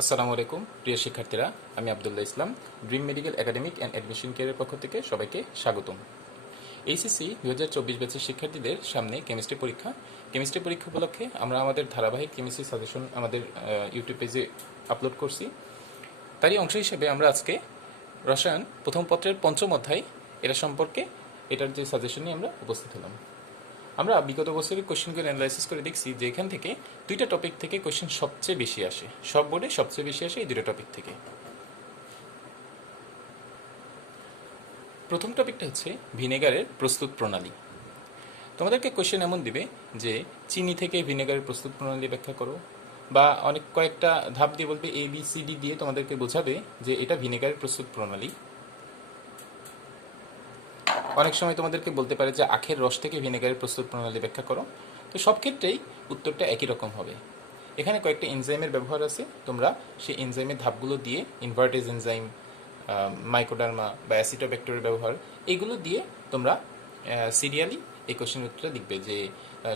আসসালামু আলাইকুম প্রিয় শিক্ষার্থীরা, আমি Abdullah Islam dream medical academic and admission কেয়ারের পক্ষ থেকে সবাইকে স্বাগতম। এইচএসসি 2024 ব্যাচের শিক্ষার্থীদের সামনে কেমিস্ট্রি পরীক্ষা উপলক্ষে আমরা আমাদের ধারাবাহিক কেমিস্ট্রি সাজেশন আমাদের ইউটিউব পেজে আপলোড করছি। তারই অংশ হিসেবে আমরা আজকে রসায়ন প্রথম পত্রের পঞ্চম অধ্যায় এটার যে সাজেশন নিয়ে আমরা উপস্থিত হলাম। আমরা বিগত বছরের কোশ্চেনগুলো অ্যানালাইসিস করে দেখছি যে এখান থেকে দুইটা টপিক থেকে কোশ্চেন সবচেয়ে বেশি আসে, সব বোর্ডে সবচেয়ে বেশি আসে এই দুটো টপিক থেকে। প্রথম টপিকটা হচ্ছে ভিনেগারের প্রস্তুত প্রণালী। তোমাদেরকে কোশ্চেন এমন দিবে যে চিনি থেকে ভিনেগারের প্রস্তুত প্রণালী ব্যাখ্যা করো, বা কয়েকটা ধাপ দিয়ে বলবে ABCD দিয়ে তোমাদেরকে বোঝাবে যে এটা ভিনেগারের প্রস্তুত প্রণালী। অনেক সময় তোমাদেরকে বলতে পারে যে আখের রস থেকে ভিনেগারের প্রস্তুত প্রণালী ব্যাখ্যা করো। তো সব ক্ষেত্রেই উত্তরটা একই রকম হবে। এখানে কয়েকটা এনজাইমের ব্যবহার আছে, তোমরা সেই এনজাইমের ধাপগুলো দিয়ে ইনভার্টেজ এনজাইম, মাইক্রোডার্মা বা অ্যাসিটোব্যাক্টেরিয়ার ব্যবহার, এগুলো দিয়ে তোমরা সিরিয়ালি এই কোশ্চেনের উত্তরটা লিখবে যে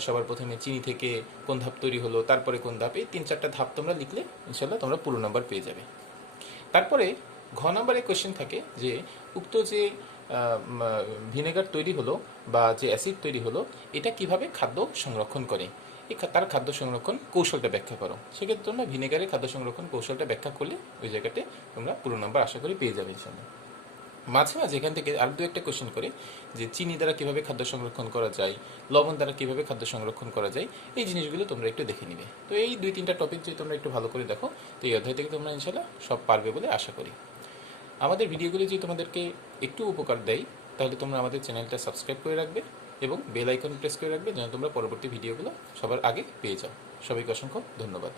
সবার প্রথমে চিনি থেকে কোন ধাপ তৈরি হলো, তারপরে কোন ধাপ, এই 3-4টা ধাপ তোমরা লিখলে ইনশাল্লাহ তোমরা পুরো নাম্বার পেয়ে যাবে। তারপরে ঘ নাম্বারে কোশ্চেন থাকে যে উক্ত যে ভিনেগার তৈরি হলো বা যে অ্যাসিড তৈরি হলো, এটা কিভাবে খাদ্য সংরক্ষণ করে, তার খাদ্য সংরক্ষণ কৌশলটা ব্যাখ্যা করো। সেক্ষেত্রে তোমরা ভিনেগারের খাদ্য সংরক্ষণ কৌশলটা ব্যাখ্যা করলে ওই জায়গাতে তোমরা পুরো নাম্বার আশা করি পেয়ে যাবে ইনশাল্লাহ। মাঝে মাঝে এখান থেকে আর দু একটা কোশ্চেন করে যে চিনি দ্বারা কিভাবে খাদ্য সংরক্ষণ করা যায়, লবণ দ্বারা কিভাবে খাদ্য সংরক্ষণ করা যায়, এই জিনিসগুলো তোমরা একটু দেখে নিবে। তো এই 2-3টা টপিক যদি তোমরা একটু ভালো করে দেখো, তো এই অধ্যায় থেকে তোমরা ইনশাল্লাহ সব পারবে বলে আশা করি। আমাদের ভিডিওগুলি যদি তোমাদেরকে একটু উপকার দেয়, তাহলে তোমরা আমাদের চ্যানেলটা সাবস্ক্রাইব করে রাখবে এবং বেল আইকন প্রেস করে রাখবে, যেন তোমরা পরবর্তী ভিডিওগুলো সবার আগে পেয়ে যাও। সবাইকে অসংখ্য ধন্যবাদ।